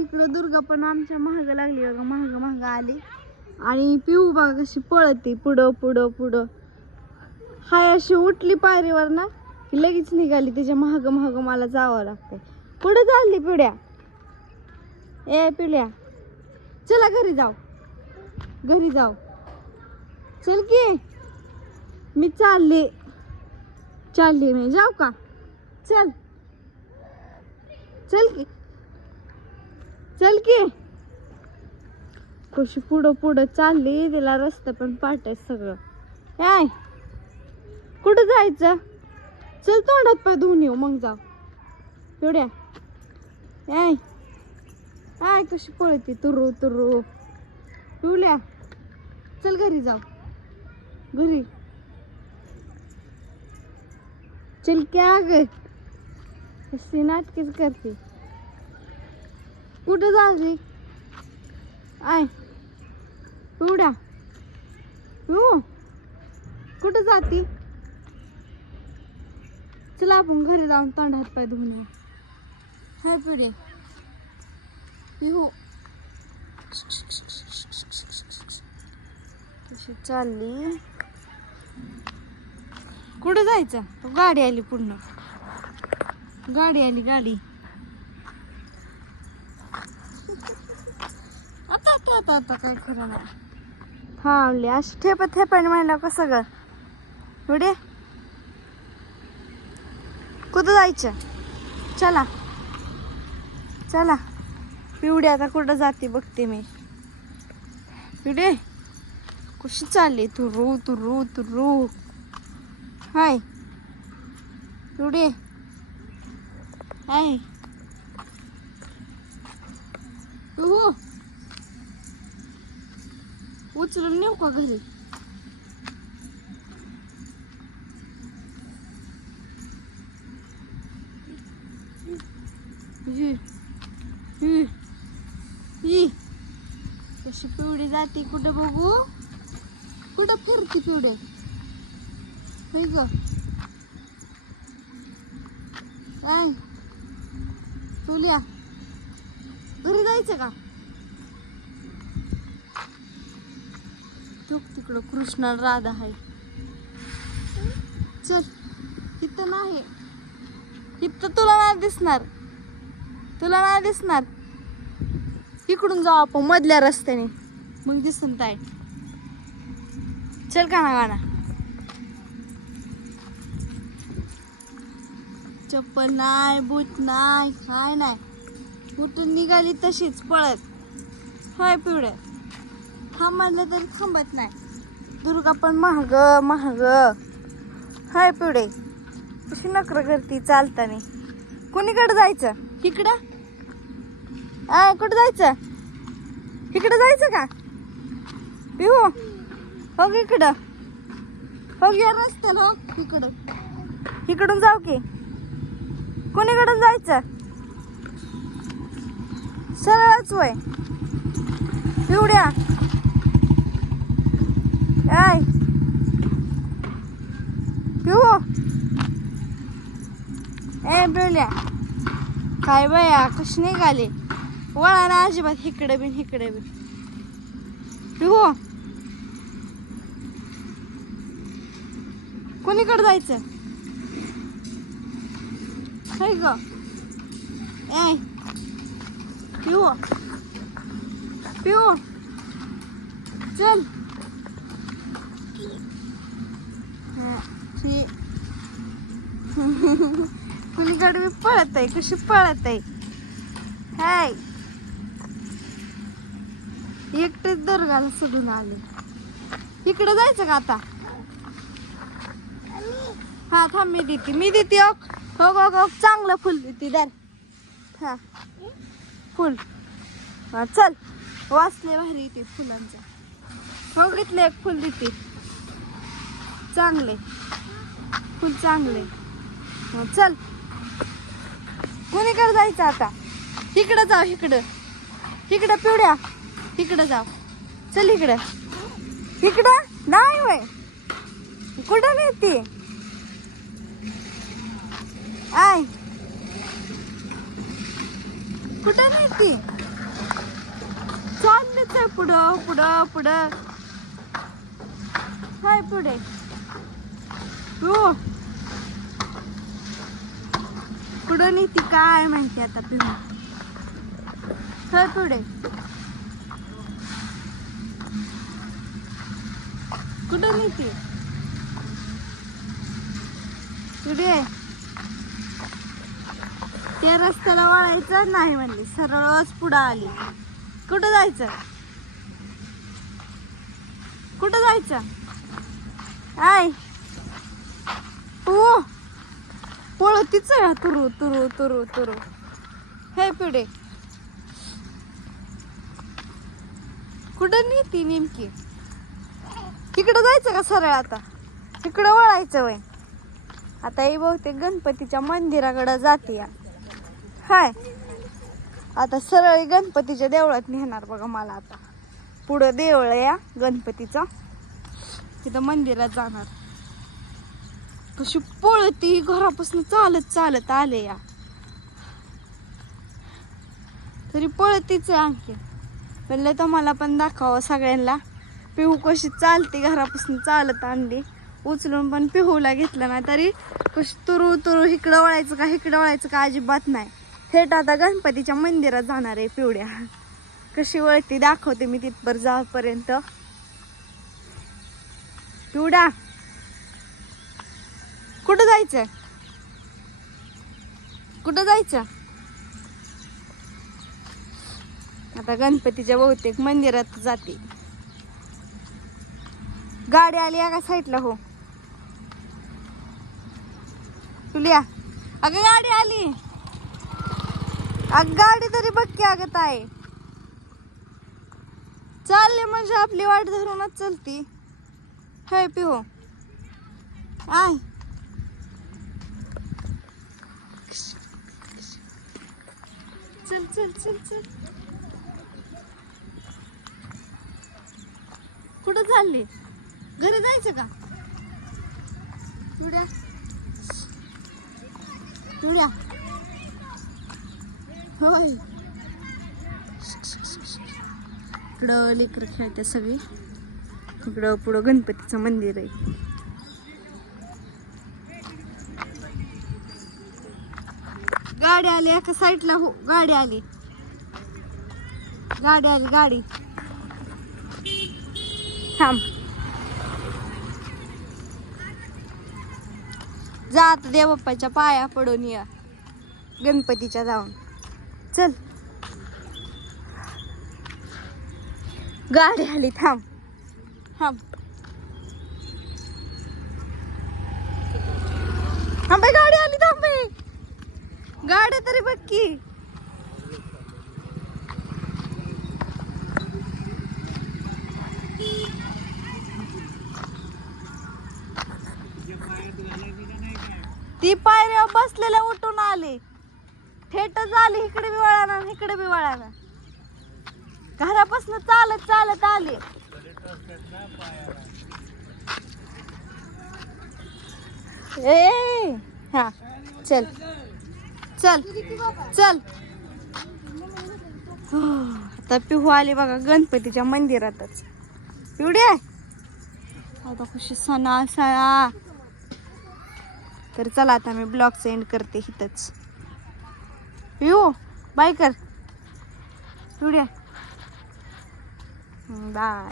इकडं दुर्गा पण आमच्या महाग लागली बघा महाग महाग आली. आणि पिऊ बघा कशी पळते पुढं पुढं पुढं. हाय अशी उठली पायरीवर ना की लगेच निघाली त्याच्या महाग महाग मला जावं लागतंय. पुढं चालली पिढ्या. ए पिढ्या. चला घरी जाऊ. घरी जाऊ. चल की. मी चालले. चालली मी. जाऊ का? चल. चल की. चल की. कशी पुढं पुढं चालली तिला रस्ता पण पाठ आहे सगळं. काय कुठं जायचं? चल तोंडात पाय धुवून येऊ मग जाऊ. एवढ्या. काय काय कशी पळते तुरु तुरु. पिवल्या चल घरी जाऊ. घरी. चल क्या ग नाटकीच करते. कुठं जायची आय उड्या. हो कुठं जाती? चला आपण घरी जाऊन तोंड हात पाय धुवून हाय पिढे. हो तशी चालली? कुठं जायचं? तो गाडी आली पूर्ण. गाडी आली गाडी. आता आता काय खरं नाही थांबली. अशी ठेप पण म्हणलं कसं ग? एवढे? कुठं जायचं? चला. चला. पिवडी आता कुठं जाते बघते मी. पिवडे कशी चालली? तू रू तू रू तू तुरू. हाय. पिवडे. हाय हो उचलून नेऊ का घरी? कशी पिवडी जाते कुठं बघू? कुठं फिरती पिवडे ग. काय? तुल्या घरी जायचं का? बघ तिकडं कृष्ण राधा आहे. चल इथं नाही. इथं तुला नाही दिसणार. तुला नाही दिसणार. इकडून जाऊ आपण मधल्या रस्त्याने. मग दिसून ताय चल का ना गाणा चप्पल नाही बूट नाही काय नाही. कुठून निघाली तशीच पळत. हाय पिवड्या थांब म्हणलं तरी थांबत नाही. दुर्गा पण महाग महाग. हाय पिवडे कशी नकर करती चालताना. कोणीकडे जायचं? इकडं? आ कुठं जायचं? इकडं जायचं का? पिहू हो इकडं. हो या रस्त्याला हो इकडं. इकडून जाऊ की. कोणीकडून जायचं? सरळच वय. पिवड्या. काय पिऊ ए पिवल्या काय बाया कशी नाही निघाले वळा ना अजिबात इकडे बिन इकडे बिन पिऊ कोणीकडे जायचं काय ग ए पिऊ पिऊ चल हा, ठीक. कुणीकडे मी पळत आहे कशी पळत आहे हाय. एकटेच दर्गाला सोडून आले. इकडे जायचं का आता? हा थांब मी देते मी देते ओक. हो हो हो चांगलं फुल देते दर हा. फुल. हा चल. वाचले भारी येते फुलांचं. हो घेतलं एक फुल देते. चांगले. फुल चांगले. चल. कोणीकडे जायचं आता? इकडं जाऊ इकडं. इकडं पिवड्या. इकडं जाऊ. चल इकडं. इकडं? नाही वय कुठं नेते? आय. कुठं नेते? जायचंय पुढं पुढं पुढं. हाय पुढे. हो. पिऊ पुढं नीती? काय माहिती आता तुम्ही? सर पुढे. कुठं नीती? पुढे. त्या रस्त्याला वळायचं नाही म्हणली. सरळच पुढं आली. कुठं जायचं? कुठं जायचं? आय. ओ! पळतीच आहे तुरु तुरु तुरु तुरु. हे पिढे. कुठं नेती नेमकी? तिकडं जायचं का सरळ आता? तिकडं वळायचं वय. आता ही बहुतेक गणपतीच्या मंदिराकडं जाते या हाय. आता सरळ गणपतीच्या देवळात नेणार बघा मला आता. पुढं देवळ या गणपतीचा. तिथं मंदिरात जाणार. कशी पळती घरापासून चालत चालत आले या. तरी पळतीच आहे आणखी. म्हणलं तर मला पण दाखवावं सगळ्यांना. पिहू कशी चालते घरापासून चालत आणली. उचलून पण पिहूला घेतलं ना तरी कशी तुरू तुरू इकडं वळायचं का इकडं वळायचं का अजिबात नाही. थेट आता गणपतीच्या मंदिरात जाणार आहे पिवड्या. कशी वळती दाखवते मी तिथपर जापर्यंत पिवडा कुठं जायचं कुठं जायचं? आता गणपतीच्या बहुतेक मंदिरात जाते. गाडी आली एका साईडला हो. तुलिया अगं गाडी आली. अग गाडी तरी बघ की अगं चालले म्हणजे आपली वाट धरूनच चलती. हॅपी हो आय. चल चल चल चल. कुठं चालली? घरी जायचं का? तुड्या तुड्या होय इकडं लेकर खेळते सगळी. इकडं पुढं गणपतीचं मंदिर आहे. गाडी आली एका साईडला हो गाडी आली. गाडी आली गाडी. थांब. जा देवप्पाच्या पाया पडून या. गणपतीच्या जाऊन. चल. गाडी आली थांब. थांब. थांब गाडी आली गाड्या तरी बघ की. ती पायऱ्या बसलेल्या उठून आली. थेट आली इकडे बी वळाना इकडे बी वळाना घरापासून चालत चालत आली. ए हा चल. चल चल. आता पिहू आले बघा गणपतीच्या मंदिरातच. पिवडी आहे? आता कशी सणा सणा. तर चला आता मी ब्लॉग सेंड करते इथंच पिऊ बाय कर. पिवड्या बाय.